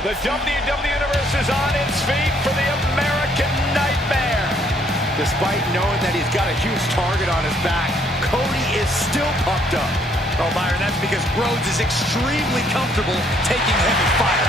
The WWE Universe is on its feet for the American Nightmare. Despite knowing that he's got a huge target on his back, Cody is still pumped up. Oh, Byron, that's because Rhodes is extremely comfortable taking heavy fire.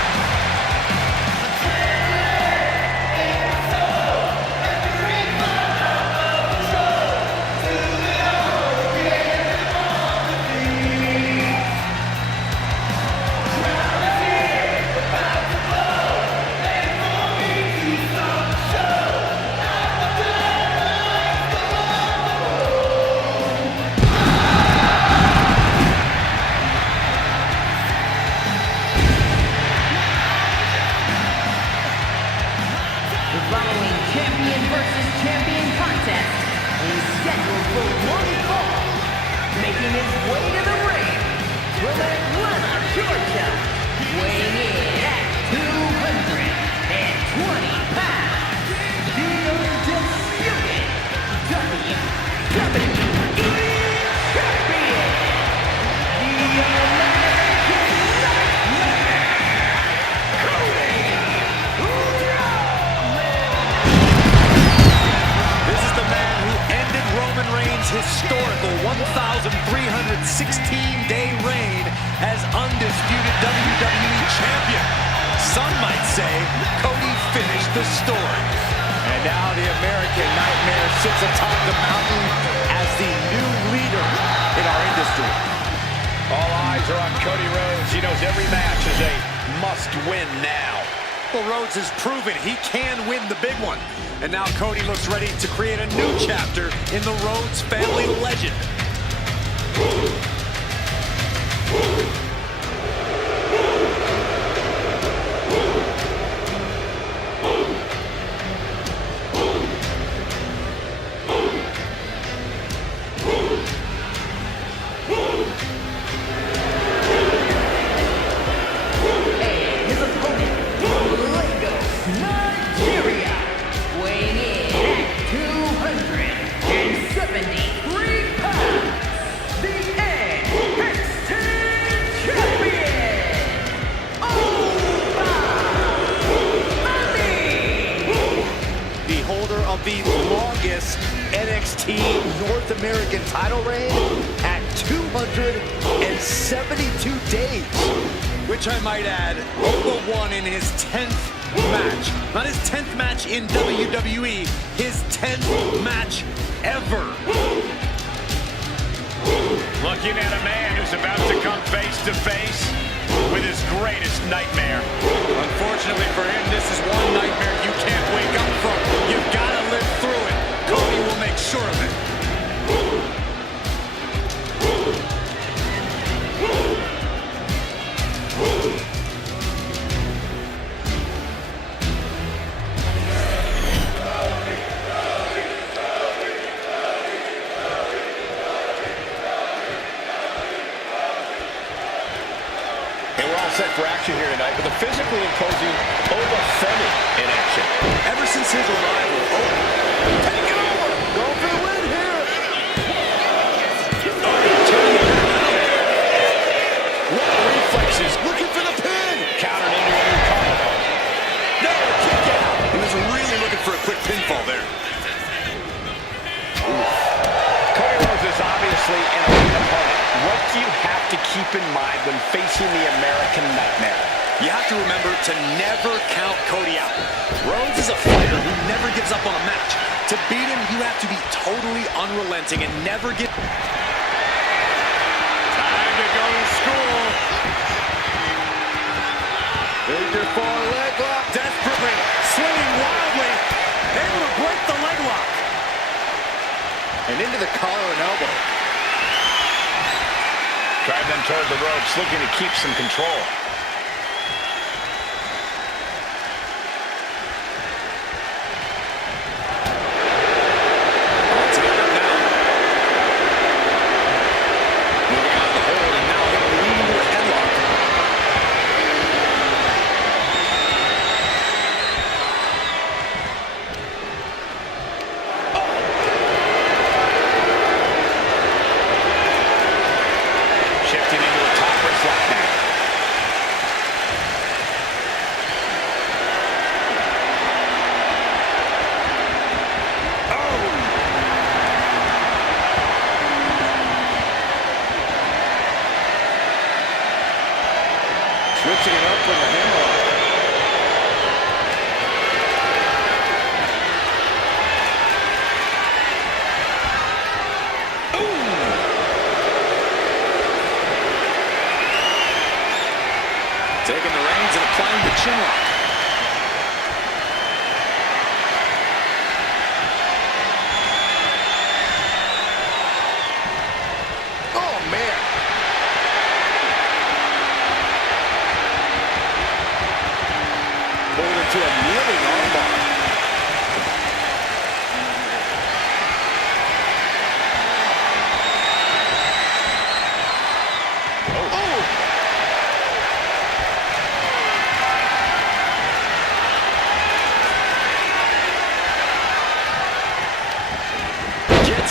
Following champion versus champion contest is scheduled for one fall. Making his way to the ring from Atlanta, Georgia, weighing in at 220 pounds, the undisputed WWE Champion, the American Nightmare, Cody Roman Reigns' historical 1,316-day reign as undisputed WWE Champion. Some might say Cody finished the story. And now the American Nightmare sits atop the mountain as the new leader in our industry. All eyes are on Cody Rhodes. He knows every match is a must-win now. Well, Rhodes has proven he can win the big one. And now Cody looks ready to create a new chapter in the Rhodes family legend. Of the longest NXT North American title reign at 272 days. Which I might add, Oba won in his 10th match. Not his 10th match in WWE, his 10th match ever. Looking at a man who's about to come face to face with his greatest nightmare. Unfortunately for him, this is one nightmare you can't wake up from. You've got to live through it. Cody will make sure of it. Set for action here tonight with a physically imposing Oba Femi in action. Ever since his arrival, take it over! Going for the win here! What reflexes, looking for the pin! Countered into a new combo. No, kick out! He was really looking for a quick pinfall there. Cody Rhodes is obviously an elite opponent. What do you have to keep in mind when facing the American Nightmare? You have to remember to never count Cody out. Rhodes is a fighter who never gives up on a match. To beat him, you have to be totally unrelenting and never get... Time to go to school. Figure 4 leg lock. Desperately, swinging wildly, able to break the leg lock. And into the collar and elbow. Drive them toward the ropes, looking to keep some control.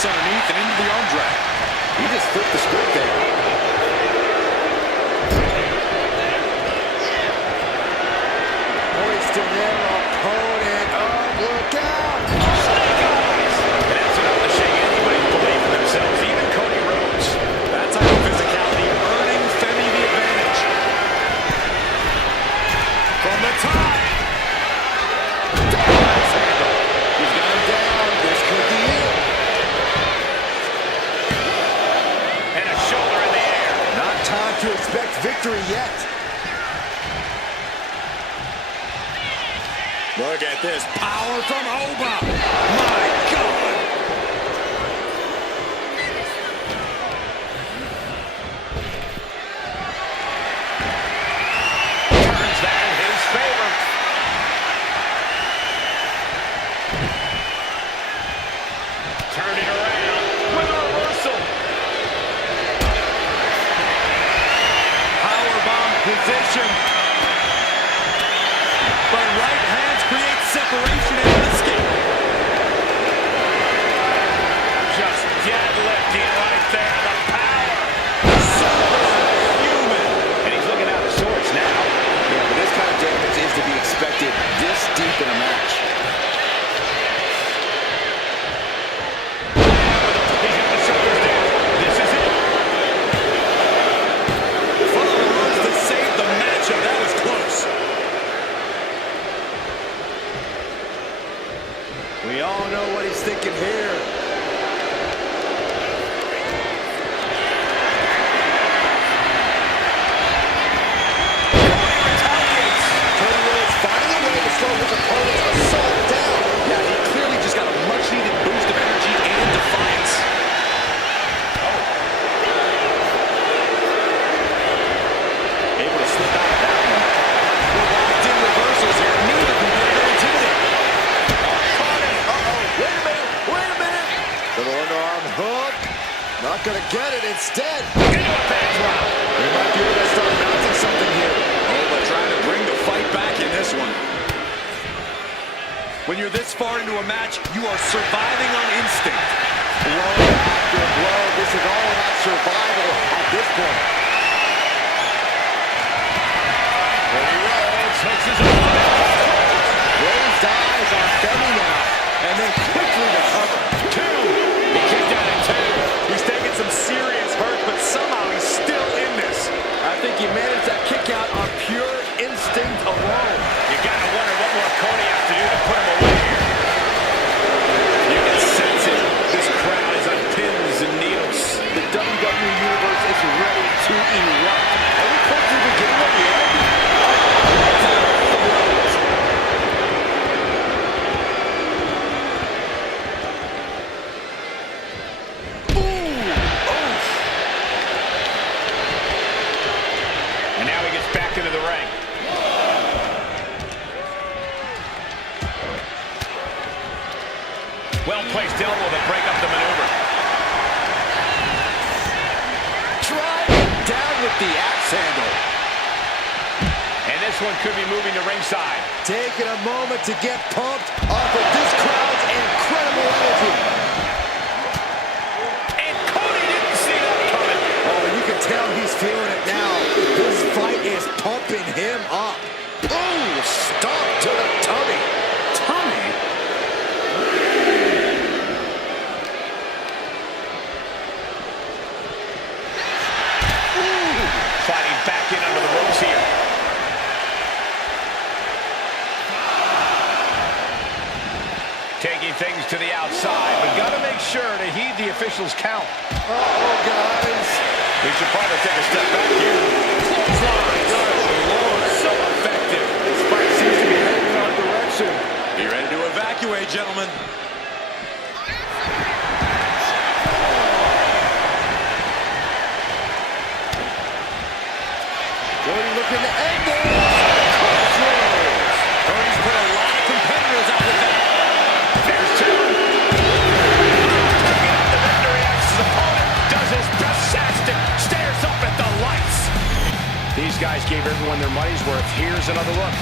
clearance underneath and into the arm drag. He just flipped the script there. Hoisting their opponent up. Look out! Snake eyes! And that's enough to shake anybody's belief in themselves, even Cody Rhodes. That type of physicality earning Femi the advantage. From the top. He's got him down. This could be it. And a shoulder in the air. Not time to expect victory yet. Look at this power from Oba. My God. Turns that in his favor. Turning around with a reversal. Powerbomb position. But right hands create separation and an escape. Just deadlifting right there. The power. Human. And he's looking out of sorts now. Yeah, but this kind of damage is to be expected this deep in a match. He's got the shoulders down. This is it. Follows to save the matchup. That was close. We all know what he's thinking here. Retaliates. Cody Rhodes finding a way to slow his opponent's assault down. Yeah, he clearly just got a much-needed boost of energy and defiance. Able to slip out of that one. We're locked in reversals here. Neither competitor intimidated. Caught him. Uh-oh. Wait a minute. Wait a minute. Little underarm hook. Not going to get it. Instead, Into a back drop. he might be able to start mounting something here. Oba trying to bring the fight back in this one. When you're this far into a match, you are surviving on instinct. Blow after blow. This is all about survival at this point. Cody Rhodes hooks his opponent. Raised eyes on Femi now. And then quickly recover. Two. He kicked out at two. He's taking some serious hurt, but somehow he's still in this. I think he managed that kick out on pure instinct alone. You gotta wonder what more Cody has to do to put him away here. You can sense it. This crowd is on pins and needles. The WWE Universe is ready to erupt. Are we close to the beginning of the end? And now he gets back into the ring. Well-placed elbow to break up the maneuver. Driving down with the axe handle. And this one could be moving to ringside. Taking a moment to get pumped off of this crowd's incredible energy. And Cody didn't see that coming. Oh, you can tell he's feeling it now. This fight is pumping him up. Boom! Stomp to the tummy. Tommy. Sliding back in under the ropes here. Taking things to the outside, but got to make sure to heed the officials' count. Uh-oh, guys. We should probably take a step back here. Clothesline. Good Lord, so effective. This fight seems to be heading in our direction. Be ready to evacuate, gentlemen. Cody looking to end this. Crossroads. Cody's put a lot of competitors out with that. There's two. Picking up the victory as his opponent does his best Shastic, stares up at the lights. These guys gave everyone their money's worth. Here's another look.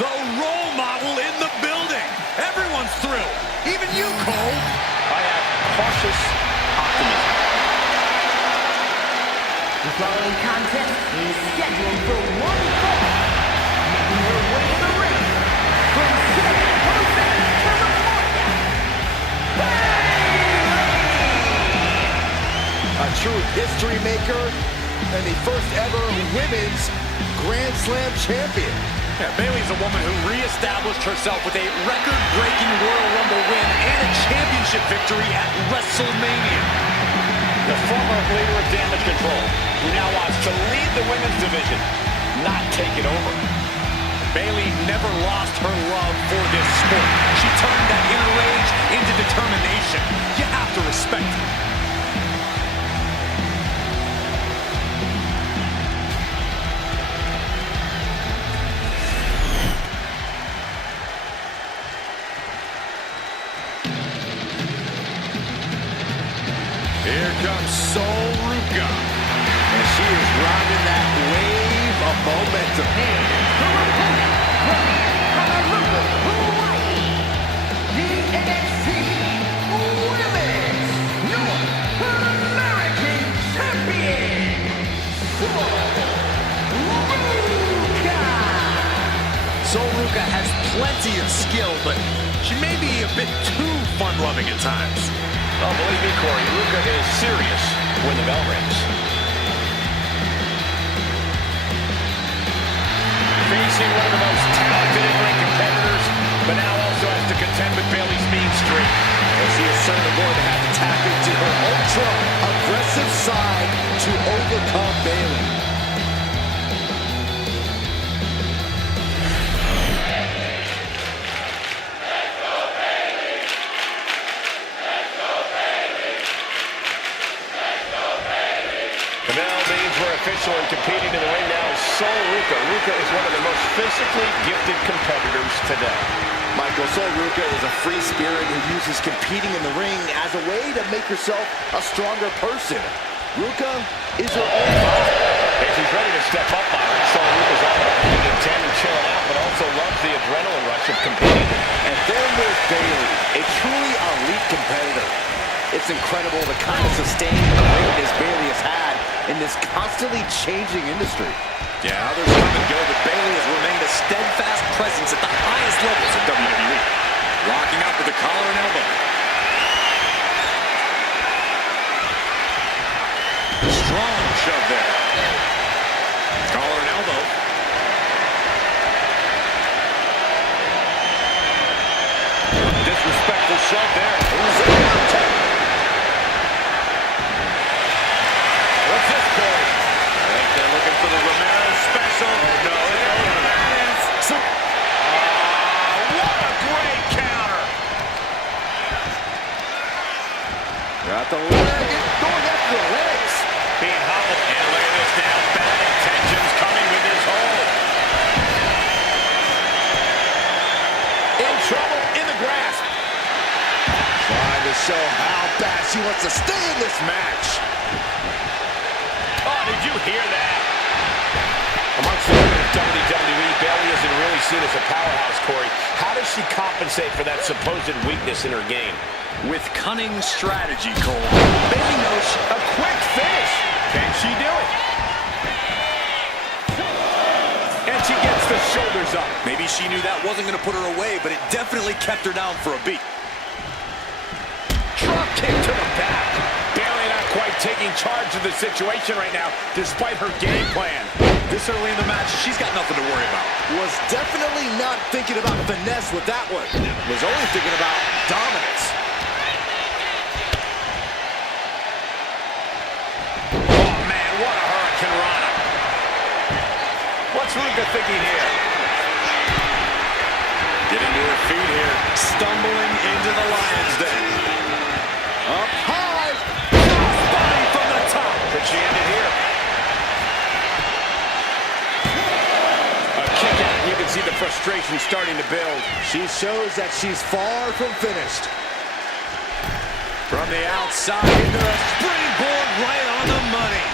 The role model in the building. Everyone's through. Even you, Cole. I have cautious optimism. The following contest is scheduled for one fall. Making her way to the ring from San Jose, California, A true history maker and the first ever women's Grand Slam champion. Yeah, Bayley's a woman who reestablished herself with a record-breaking Royal Rumble win and a championship victory at WrestleMania. The former leader of Damage Control, who now wants to lead the women's division, not take it over. Bayley never lost her love for this sport. She turned that inner rage into determination. You have to respect it. Here comes Sol Ruca. And she is riding that wave of momentum. from Honolulu, Hawaii, the NXT Women's North American Champion, Sol Ruca. Sol Ruca has plenty of skill, but she may be a bit too fun-loving at times. Oh, believe me, Corey, Ruca is serious when the bell rings. Facing one of the most talented in-ring competitors, but now also has to contend with Bayley's mean streak. And she is certainly going to have to tap into her ultra-aggressive side to overcome Bayley. The bell means we're officially competing in the ring now. Sol Ruca. Ruca is one of the most physically gifted competitors today. Michael, Sol Ruca is a free spirit who uses competing in the ring as a way to make herself a stronger person. Ruca is her own body. And she's ready to step up on it. Sol Ruca's all about being 10 and chilling out, but also loves the adrenaline rush of competing. And then there's Bayley, a truly elite competitor. It's incredible the kind of sustained greatness Bayley has had in this constantly changing industry. Yeah, others come and go, but Bayley has remained a steadfast presence at the highest levels of WWE. Locking up with the collar and elbow. Strong shove there. Collar and elbow. Disrespectful shove there. What's this, Corey? I think they're looking for the Romero special. Oh, no. What a great counter. Got the leg, going after the legs. Being hobbled. And look at this now. Bad intentions coming with this hold. In trouble, in the grasp. Trying to show how bad she wants to stay in this match. Oh, did you hear that? Amongst the women of WWE, Bayley isn't really seen as a powerhouse, Corey. How does she compensate for that supposed weakness in her game? With cunning strategy, Cole. Bayley knows A quick finish. Can she do it? And she gets the shoulders up. maybe she knew that wasn't going to put her away, but it definitely kept her down for a beat. Drop kick to the back. Bayley not quite taking charge of the situation right now, despite her game plan. This early in the match, she's got nothing to worry about. Was definitely not thinking about finesse with that one. Was only thinking about dominance. Oh, man, what a Hurricane Rana. What's Ruca thinking here? Getting to her feet here. Stumbling into the Lion's Den. Up high. Body from the top. Could she end it here? A kick out. You can see the frustration starting to build. She shows that she's far from finished. From the outside into the springboard right on the money.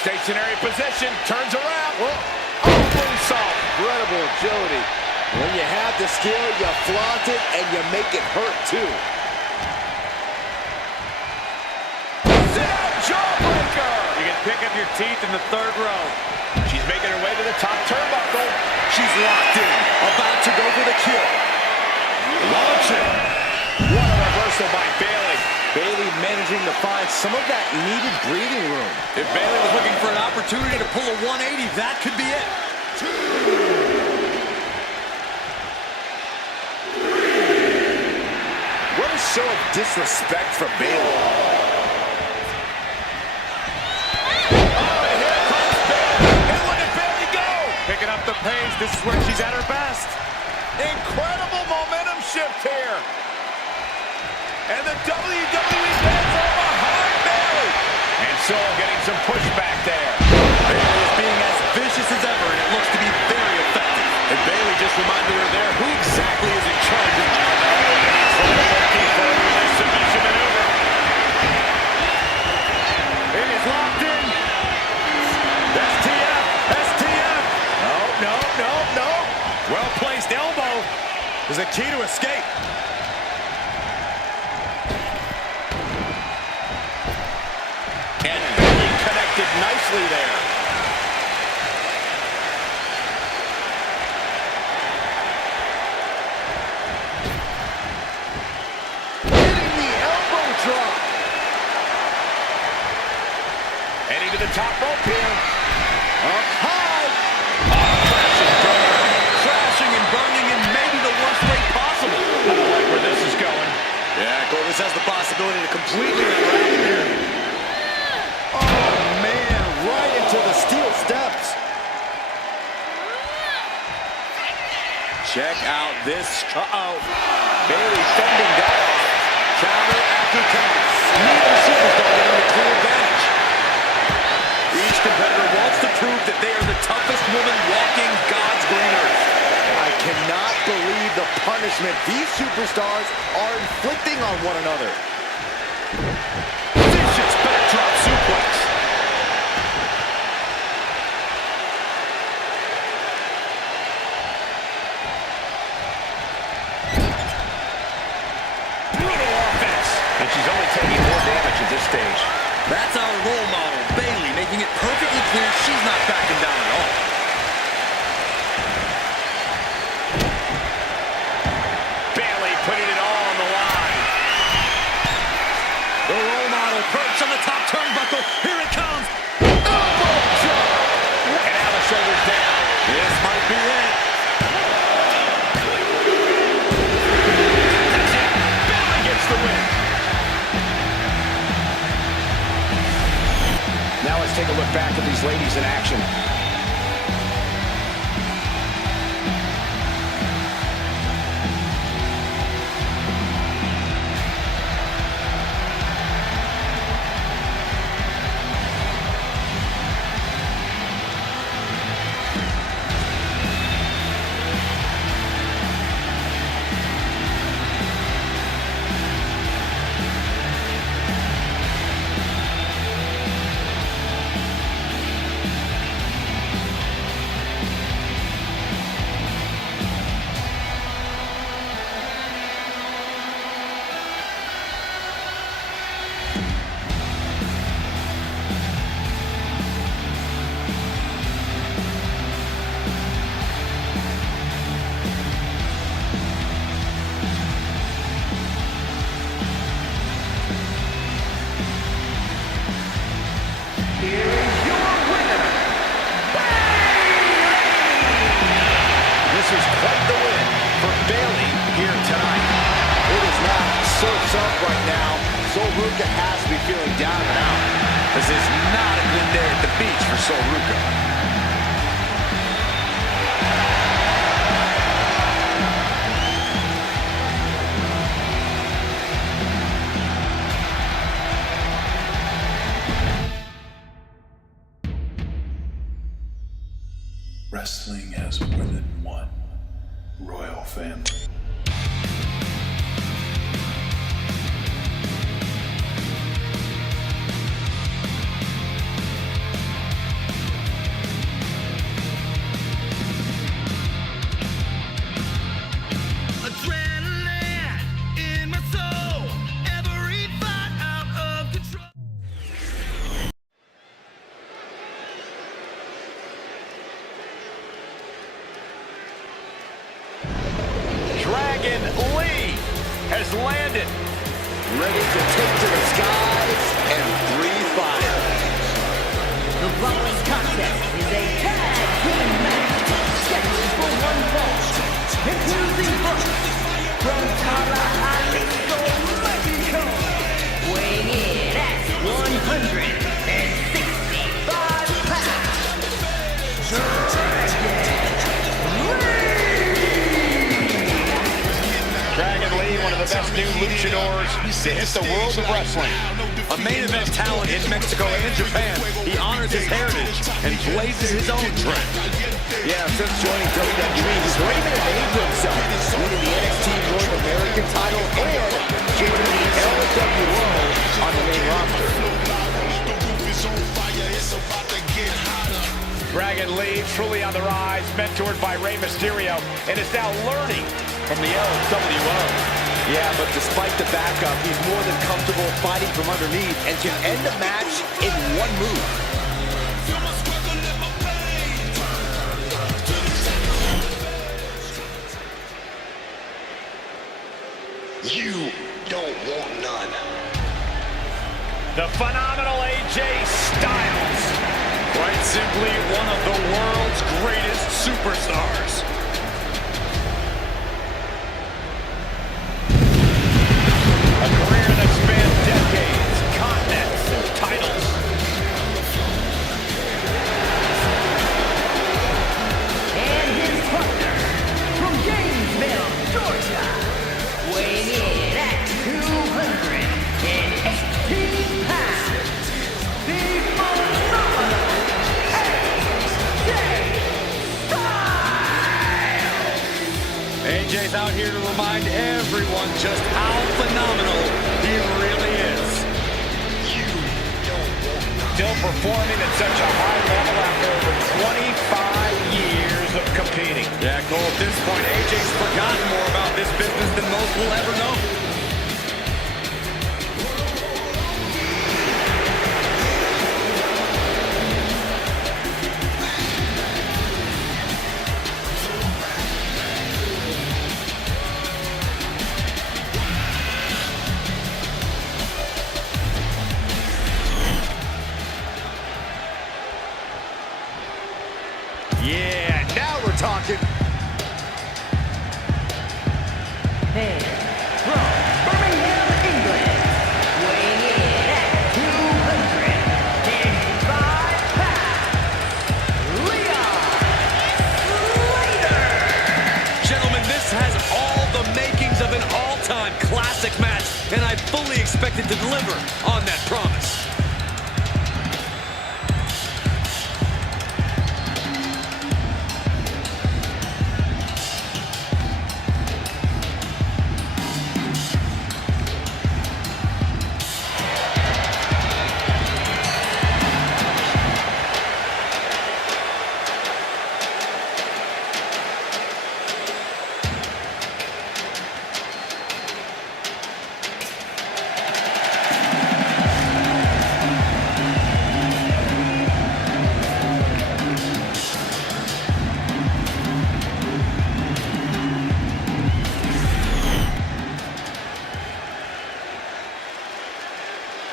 Stationary position. Turns around. Oh, Oh, moonsault. incredible agility. When you have the skill, you flaunt it, and you make it hurt, too. Sit-out jawbreaker! You can pick up your teeth in the third row. She's making her way to the top turnbuckle. She's locked in, about to go for the kill. Launching. What a reversal by Bayley. Bayley managing to find some of that needed breathing room. If Bayley was looking for an opportunity to pull a 180, that could be it. What a show of disrespect from Bayley. Picking up the pace. This is where she's at her best. Incredible momentum shift here. And the WWE fans are behind Bayley. And so getting some pushback there. Bayley is being as vicious as ever, and it looks to be very effective. And Bayley just reminded her there who exactly is in charge of Looking for a submission maneuver. It is locked in. STF. STF. No. Well-placed elbow is a key to escape. And Bayley connected nicely there. Hitting the elbow drop. Heading to the top rope here. Up high. Crashing and burning in maybe the worst way possible. I don't like where this is going. Yeah, Cole, this has the possibility to completely unravel here. Oh, man, right into the steel steps. Check out this. Bayley fending that off. Counter after counter. Neither superstar getting the clear advantage. Each competitor wants to prove that they are the toughest woman walking God's green earth. I cannot believe the punishment these superstars are inflicting on one another. Vicious backdrop suplex. Brutal offense. And she's only taking more damage at this stage. That's our role model, Bayley, making it perfectly clear she's not backing down at all. Bayley putting it all on the line. The role model perched on the top turnbuckle. Here it comes. Elbow drop. And now the shoulders down. This might be it. That's it. Bayley gets the win. Now let's take a look back at these ladies in action. Here is your winner, This is quite the win for Bayley here tonight. It is not surf's up right now. Sol Ruca has to be feeling down and out. This is not a good day at the beach for Sol Ruca. Wrestling has more than one royal family. has landed. Ready to take to the skies and breathe fire. The following contest is a tag team match scheduled for one fall. Introducing first, from Jalisco, Mexico, weighing in at 165 pounds, Dragon Lee, one of the best new luchadors to hit the world of wrestling. A main event talent in Mexico and Japan. He honors his heritage and blazes his own trail. Yeah, since joining WWE, he's already made a name for himself, winning the NXT North American title and joining the LWO on the main roster. Dragon Lee, truly on the rise, mentored by Rey Mysterio, and is now learning from the LWO. Yeah, but despite the backup, he's more than comfortable fighting from underneath and can end the match in one move. You don't want none. The phenomenal AJ Styles. Quite simply, one of the world's greatest superstars. A career that spanned decades, continents, and titles. and his partner, from Gainesville, Georgia, weighing in at 218 pounds, the phenomenal AJ Styles. AJ's out here to remind everyone just how phenomenal he really is. Still performing at such a high level after over 25 years of competing. Yeah, Cole, at this point, AJ's forgotten more about this business than most will ever know. Yeah, now we're talking. And from Birmingham, England, weighing in at 205 pounds, Leon Slater. Gentlemen, this has all the makings of an all-time classic match, and I fully expect it to deliver on that promise.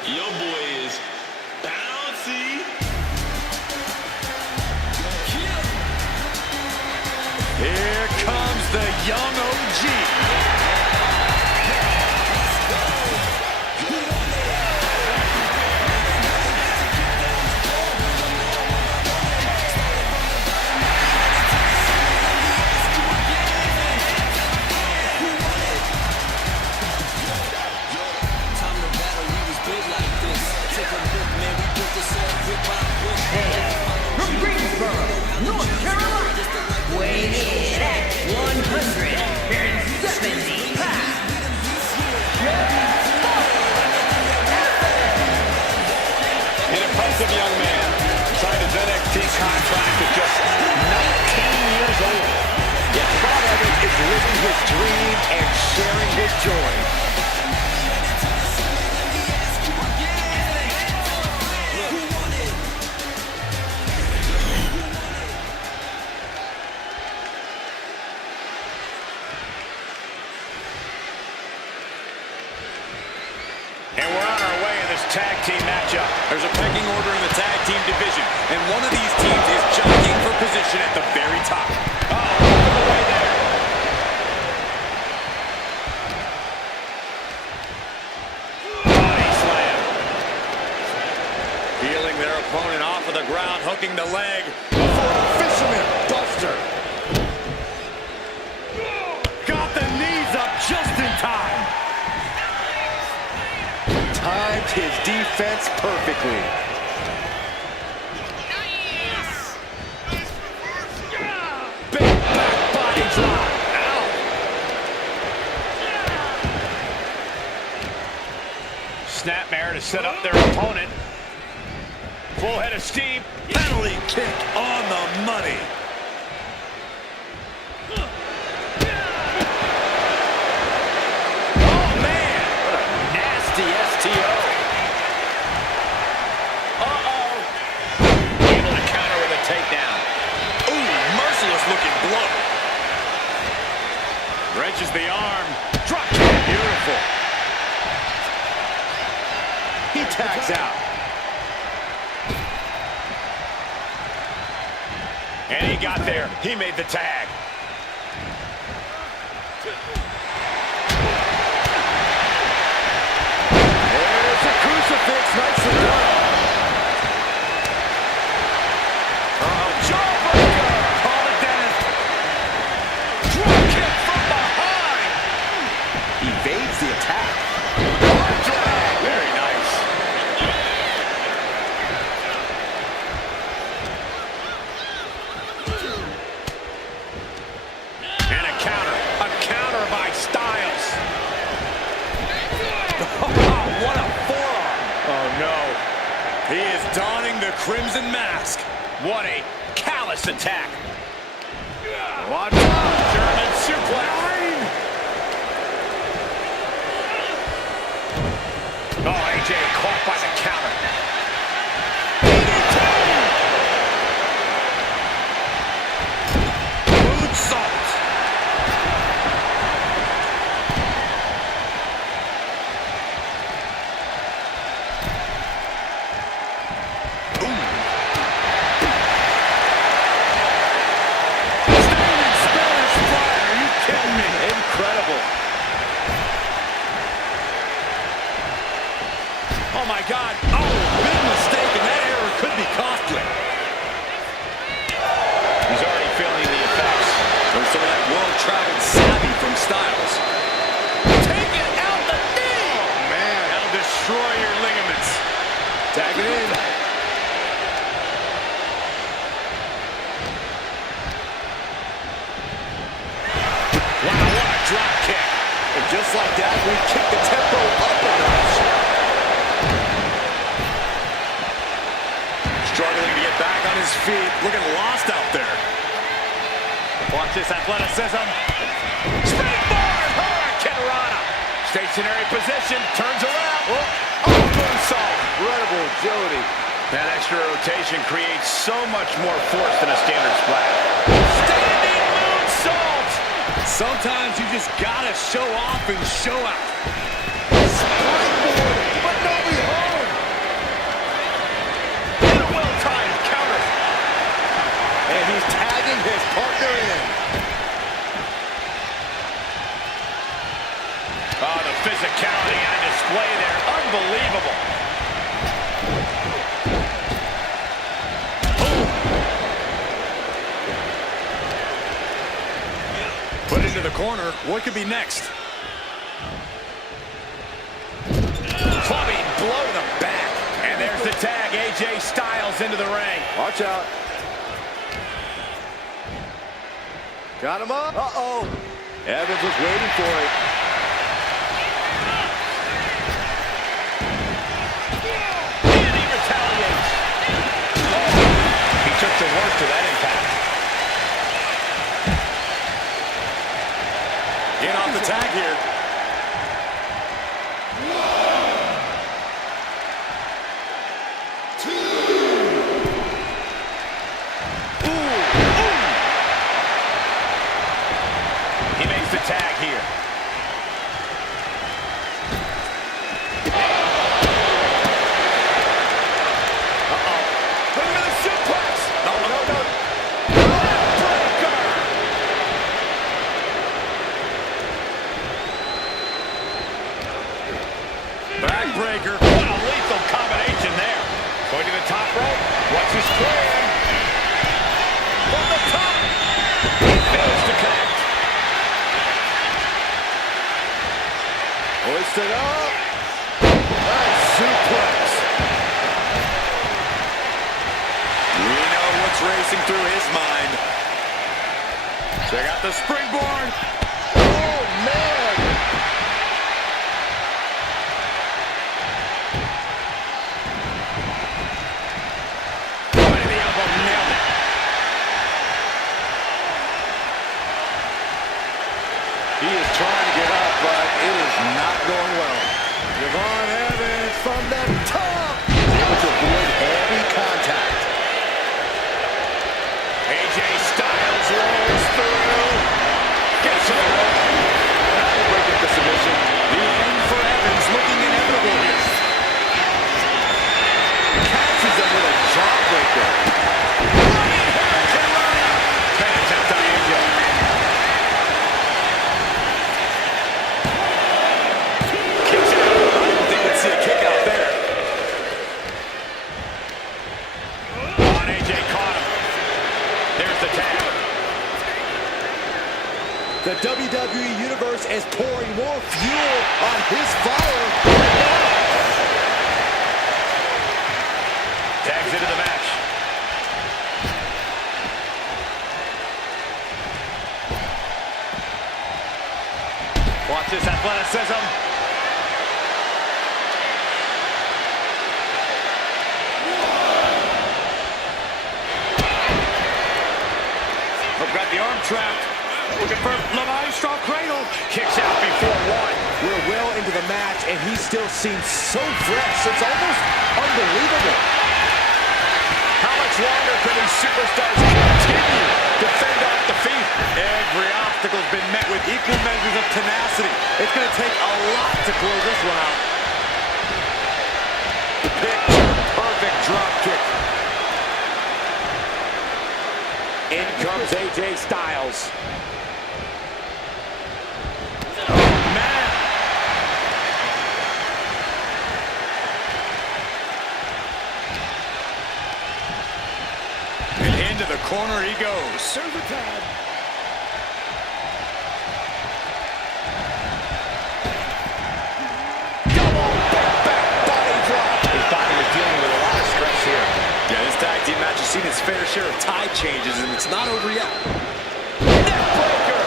Your boy is bouncy. Here comes the young OG. From Greensboro, North Carolina, weighing in at 170 pounds, An impressive young man. Signed his NXT contract at just 19 years old. Yet thought of it is living his dream and sharing his joy. this tag team matchup. There's a pecking order in the tag team division, and one of these teams is jockeying for position at the very top. Over the way there. Body slam. Peeling their opponent off of the ground, hooking the leg for a fisherman buster. Got the knees up just in time. Timed his defense perfectly. Big back body drop. Ow. Snapmare to set up their opponent. Full head of steam. Penalty kick on the money. Oh, man. What a nasty STO. Uh-oh. Able to counter with a takedown. Ooh, merciless looking blow. Wrenches the arm. Drop kick. Beautiful. He tags out. And he got there. He made the tag. There's a crucifix. Nicely done. Jawbreaker. Call it Dennis. Drop kick from behind. Evades the attack. Arm drag. Very nice. And a counter. A counter by Styles. What a forearm. Oh, no. He is donning the crimson mask. What a callous attack. Watch out. German suplex. Oh, AJ caught by the counter. Moonsault. Standing Spanish fly. Are you kidding me? Incredible. Oh my God. Oh, big mistake, and that error could be costly. He's already feeling the effects. There's some of that world-traveled savvy from Styles. Take it out the knee. Oh, man. That'll destroy your ligaments. Tag it in. Wow, what a drop kick. And just like that, we kick the tempo up a notch. Struggling to get back on his feet. Looking lost out there. Watch this athleticism. Springboard! Hurricane Rana. Stationary position. Turns around. Oh, moonsault. Incredible agility. That extra rotation creates so much more force than a standard splash. Standing moonsault. Sometimes you just gotta show off and show out. Springboard, but nobody home. And a well-timed counter. And he's tagging his partner in. Oh, the physicality on display there. Unbelievable. Put into the corner. What could be next? Clubbing blow to the back. And there's the tag. AJ Styles into the ring. Watch out. Got him up. Uh-oh. Evans was waiting for it. And he retaliates. He took the worst of that impact. In off the tag here. He makes the tag here. Backbreaker. What a lethal combination there. Going to the top rope. What's his plan? From the top. He fails to connect. Hoisted up. Nice suplex. We know what's racing through his mind. Check out the springboard. Oh, man. Right in the elbow, nailed it. He is trying to get up, but it is not going well. Devon Evans from the top. Able to avoid heavy contact. AJ Styles rolls through. Gets to the rope. That'll break up the submission. The end for Evans looking inevitable here. Catches him with a jawbreaker. Fans have to AJ. Kicks out. I don't think we'd see a kick out there. On AJ caught him. There's the tag. The WWE Universe is pouring more fuel on his fire. Tags into the match. Watch this athleticism. I've got the arm trapped. Looking for the Maestro cradle. Kicks out before one. We're well into the match, and he still seems so fresh. It's almost unbelievable. How much longer can these superstars continue to fend off defeat? Every obstacle's been met with equal measures of tenacity. It's going to take a lot to close this one out. Picture perfect drop kick. In comes AJ Styles. And into the corner he goes. There's a tag. Double back body drop. His body is dealing with a lot of stress here. Yeah, this tag team match has seen its fair share of tide changes, and it's not over yet. Neckbreaker.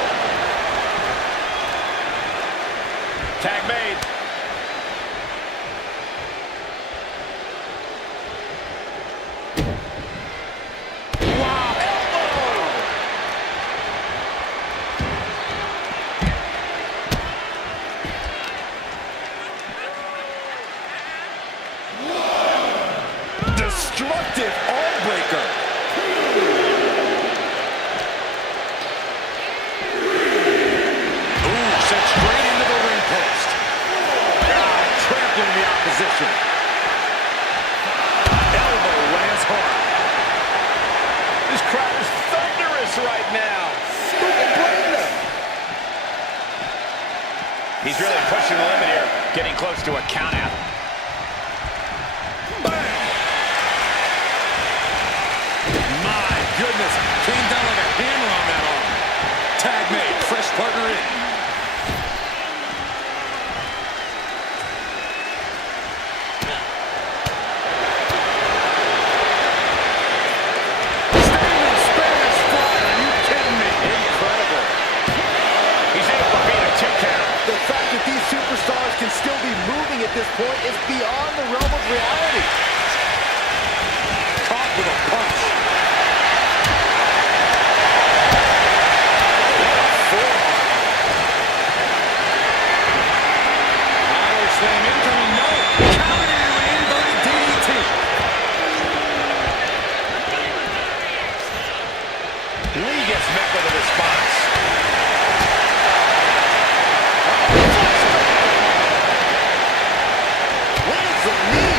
Tag made. Wow. Elbow. Destructive arm breaker. Ooh, sent straight into the ring post. God, trampling the opposition. Elbow lands hard. This crowd is thunderous right now. Who can blame them? He's really pushing the limit here, getting close to a count out. My goodness, came down like a hammer on that arm. Tag made, fresh partner in. Standing Spanish fly, are you kidding me? Incredible. He's able to beat a 2 count. The fact that these superstars can still be moving at this point is beyond the realm of reality. Caught with a punch. Power slam incoming, no. Counter with inverted DDT. Lee gets met with a response. Lands the knee.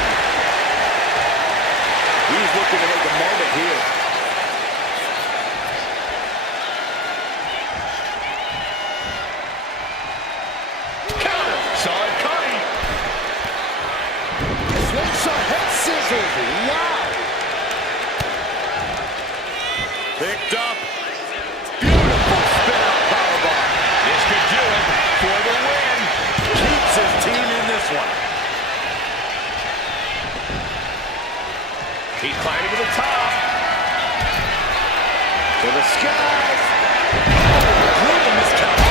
He's looking to make a moment this one. He's climbing to the top. To the skies. Brutal miscount.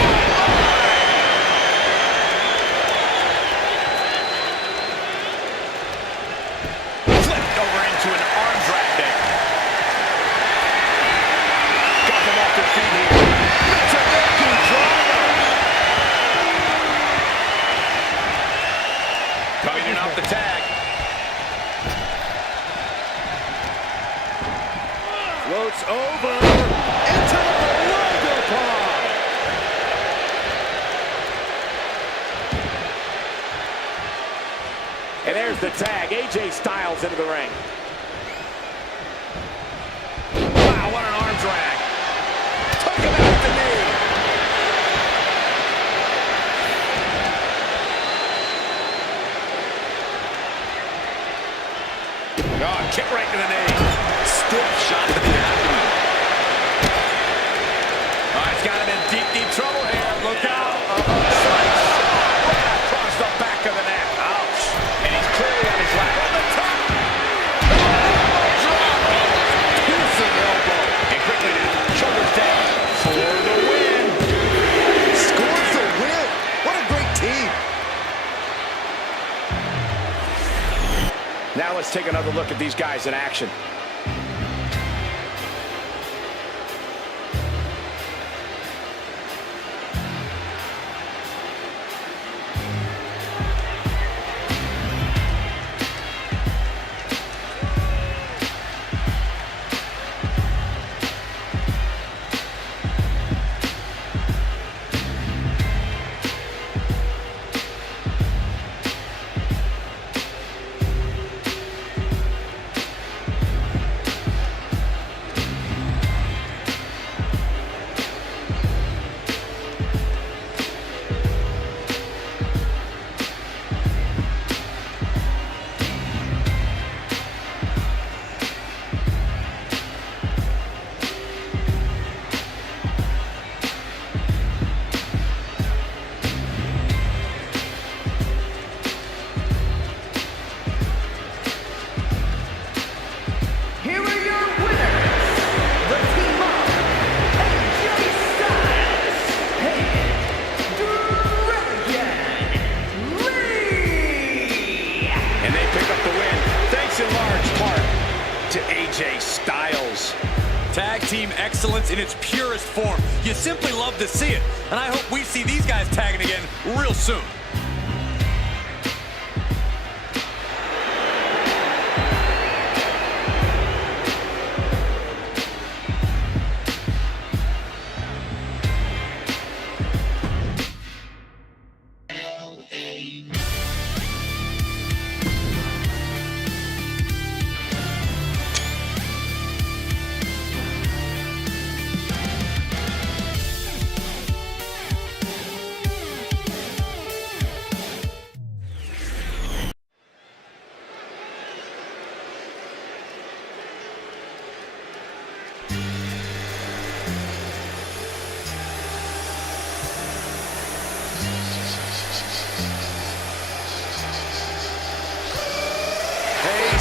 Flipped over into an arm drag there. Got them off their feet here. Michinoku driver. Coming in off the tag. Floats over into the logo pod. And there's the tag. AJ Styles into the ring. Wow, what an arm drag. Took him out the knee. Oh, kick right to the knee. Stiff shot to the abdomen. Oh, he's got him in deep, deep trouble here. Look out. Slice shot right across the back of the neck. Ouch. And he's clearly on his lap. On the top. Drop. Piercing elbow. And quickly to shoulders down for the win. Scores the win. What a great team. Now let's take another look at these guys in action. AJ Styles. Tag team excellence in its purest form. You simply love to see it. And I hope we see these guys tagging again real soon.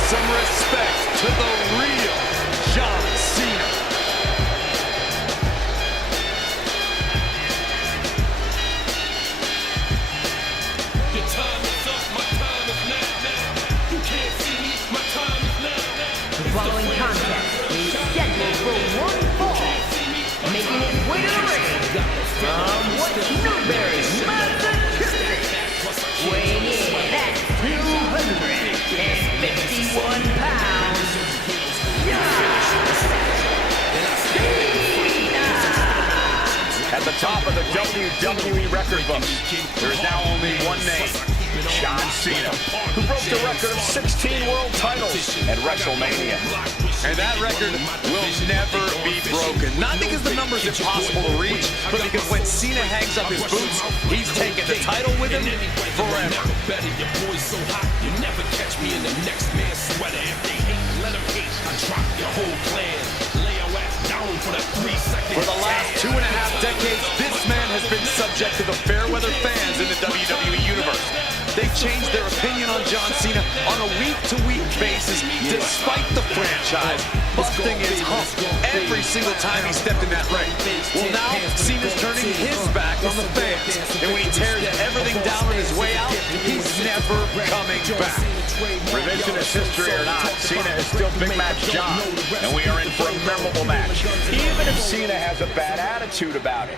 Some respect to the real John Cena. Your time is up, my time is now. You can't see me, my time is now. The following contest is scheduled for one fall, making its way to the ring from West Newbury, Massachusetts, weighing in at 251 pounds, John Cena! At the top of the WWE record books, there is now only one name, John Cena, who broke the record of 16 world titles at WrestleMania. And that record will never be broken. Not because the number's impossible to reach, but because when Cena hangs up his boots, he's taking the title with him forever. Better, your boy's so hot, you never catch me in the next man's sweater. If they hate, let them hate. I drop your whole plan. Lay your ass down for the 3 seconds. For the last 2.5 decades, this man has been subject to the fair weather fans in the WWE Universe. they've changed their opinion on John Cena on a week-to-week basis, despite the franchise busting his hump every single time he stepped in that ring. Well, now Cena's turning his back on the fans, and when he tears everything down on his way out, he's never coming back. Revisionist history or not, Cena is still Big Match John, and we are in for a memorable match, even if Cena has a bad attitude about it.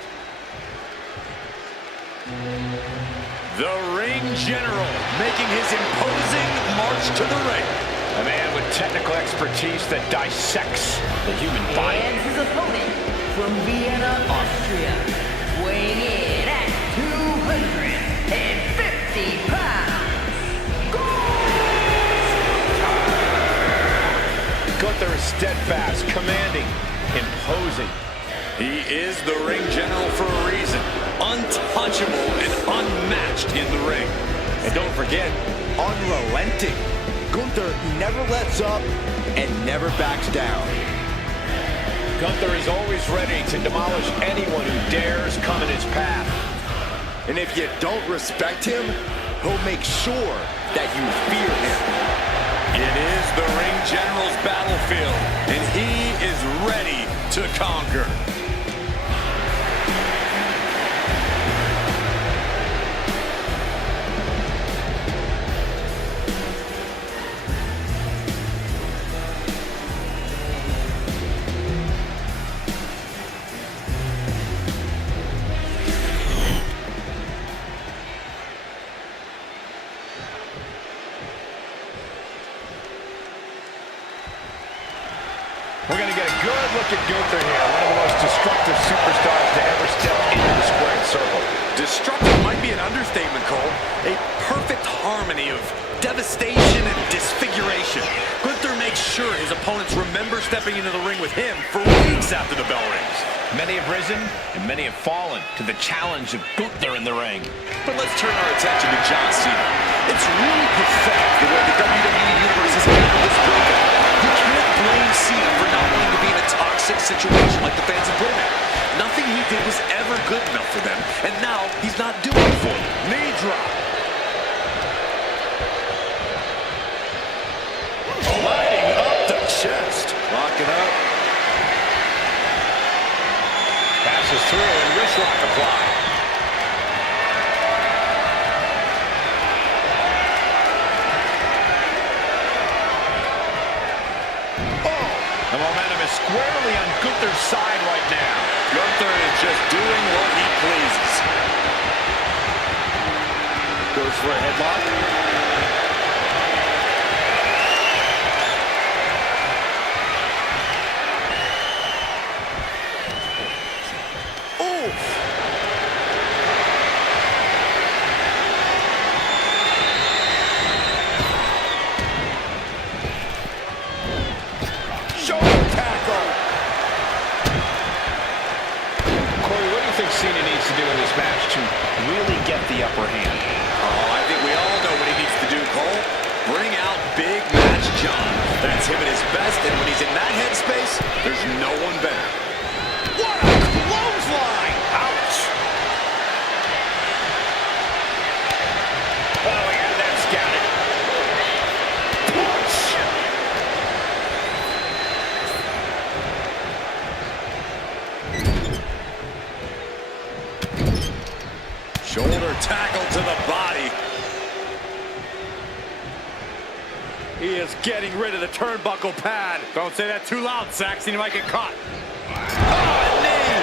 The Ring General making his imposing march to the ring. A man with technical expertise that dissects the human body. And his opponent from Vienna, Austria, weighing in at 250 pounds, Gunther is steadfast, commanding, imposing. He is the Ring General for a reason. Untouchable and unmatched in the ring. And don't forget, unrelenting. Gunther never lets up and never backs down. Gunther is always ready to demolish anyone who dares come in his path. And if you don't respect him, he'll make sure that you fear him. It is the Ring General's battlefield, and he is ready to conquer. We're going to get a good look at Gunther here, one of the most destructive superstars to ever step into the squared circle. Destructive might be an understatement, Cole. A perfect harmony of devastation and disfiguration. Gunther makes sure his opponents remember stepping into the ring with him for weeks after the bell rings. Many have risen, and many have fallen to the challenge of Gunther in the ring. But let's turn our attention to John Cena. It's really pathetic the way the WWE Universe has handled this breakup. You can't blame Cena for not wanting to be in a toxic situation like the fans have put him in. Nothing he did was ever good enough for them, and now he's not doing it for them. Knee drop. Lighting up the chest. Locking up. Passes through and wrist lock applied. The momentum is squarely on Gunther's side right now. Gunther is just doing what he pleases. Goes for a headlock. Cena needs to do in this match to really get the upper hand? Oh, I think we all know what he needs to do, Cole. Bring out Big Match John. That's him at his best, and when he's in that headspace, there's no one better. What a clothesline! Ouch! Oh, he had that scouted. Shoulder tackle to the body. He is getting rid of the turnbuckle pad. Don't say that too loud, Saxon. You might get caught. Oh, knee!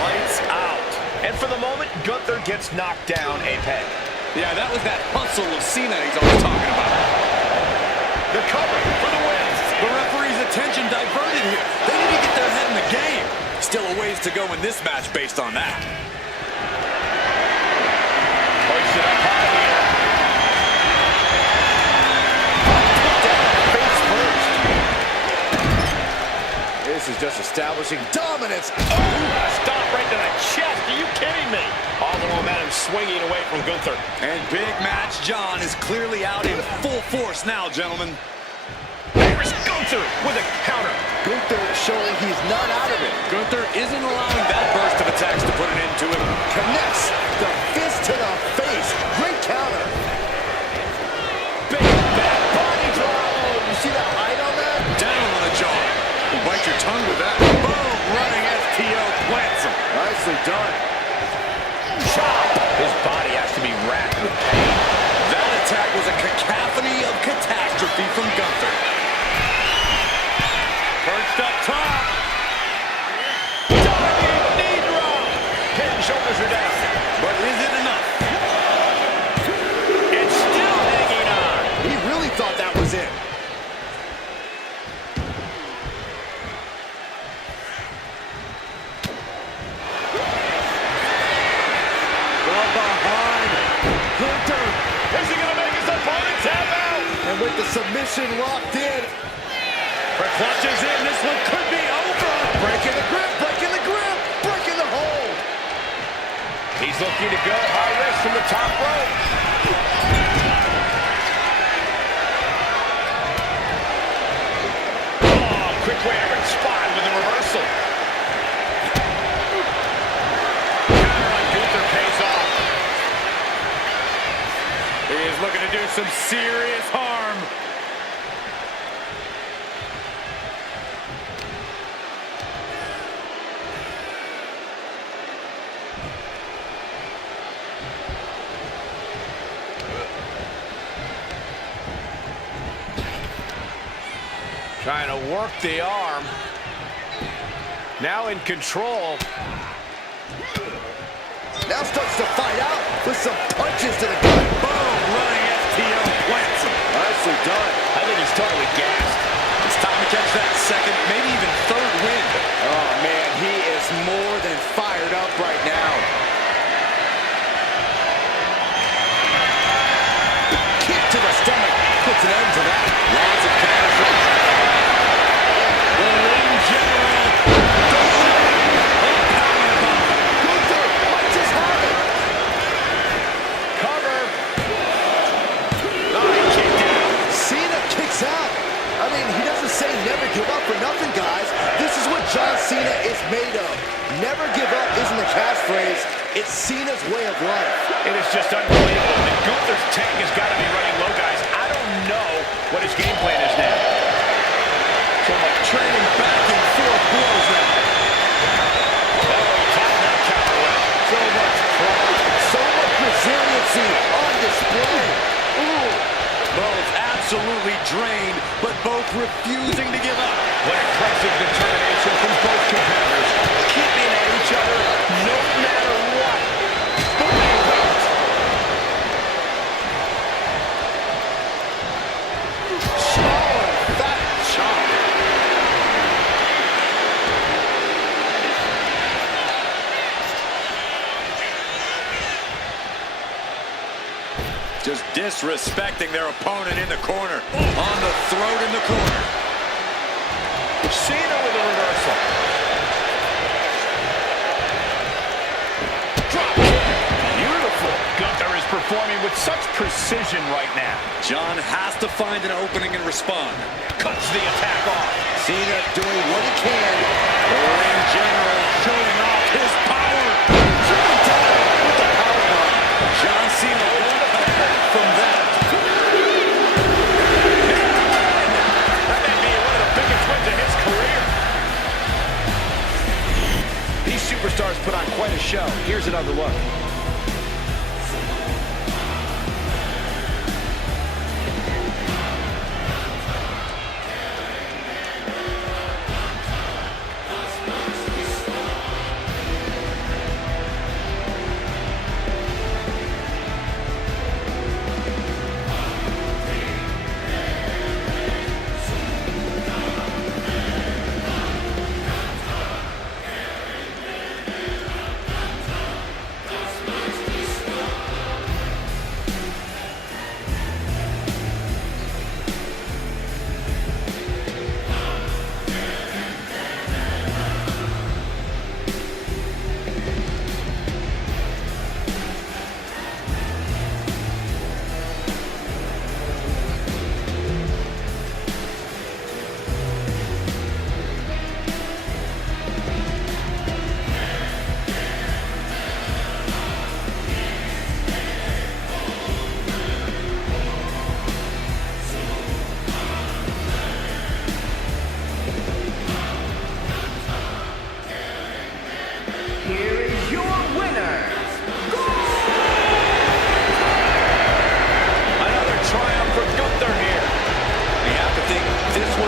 Lights out. And for the moment, Gunther gets knocked down a peg. Yeah, that was that hustle of Cena he's always talking about. The cover for the win. The referee's attention diverted here. They need to get their head in the game. Still a ways to go in this match based on that. Hoisted up high here. This is just establishing dominance. Stop right to the chest. Are you kidding me? All the momentum swinging away from Gunther. And Big Match John is clearly out in full force now, gentlemen. There's Gunther with a counter. Gunther showing he's not out of it. Gunther isn't allowing that burst of attacks to put an end to it. Connects the fist to the face. Great counter. done. Chop! His body has to be racked with pain. That attack was a cacophony of catastrophe from Gunther. Perched up top. Diving knee drop. Head and shoulders are down. But is it enough? It's still hanging on. He really thought that was it. From behind. Gunther. Is he going to make his opponent tap out? And with the submission locked in. For clutches in, this one could be over. Breaking the grip, breaking the grip, breaking the hold. He's looking to go high risk from the top rope. Oh, quick way to respond with a reversal. Counter on Gunther pays off. He is looking to do some serious harm. Trying to work the arm. Now in control. Now starts to fight out with some punches to the gut. Boom! Running FTO plants him. Nicely done. I think he's totally gassed. It's time to catch that second, maybe even third wind. Oh, man, he is more than fired up right now. Kick to the stomach puts an end to that. Lots of counters. The ring general. Gunther might just have it. Cover. Oh, he kicked out. Cena kicks out. I mean, he doesn't say never give up for nothing, guys. This is what John Cena is made of. Never give up isn't a catchphrase. It's Cena's way of life. It is just unbelievable. And Gunther's tank has got to be running low, guys. I don't know what his game plan is now. So much trading back and forth blows now. So much pride, so much resiliency on display. Ooh. Both absolutely drained, but both refusing to give up. What impressive determination from both competitors. Keeping at each other no matter what. Solid fat chop. Just disrespecting their opponent in the corner. On the throat in the corner. Cena with a reversal. Drop kick. Beautiful. Gunther is performing with such precision right now. John has to find an opening and respond. Cuts the attack off. Cena doing what he can. The ring general showing off his power. With the powerbomb. John Cena won't come back from that. That may be one of the biggest wins of his career. These superstars put on quite a show. Here's another look.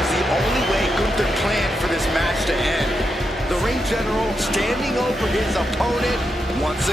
was the only way Gunther planned for this match to end. The ring general standing over his opponent once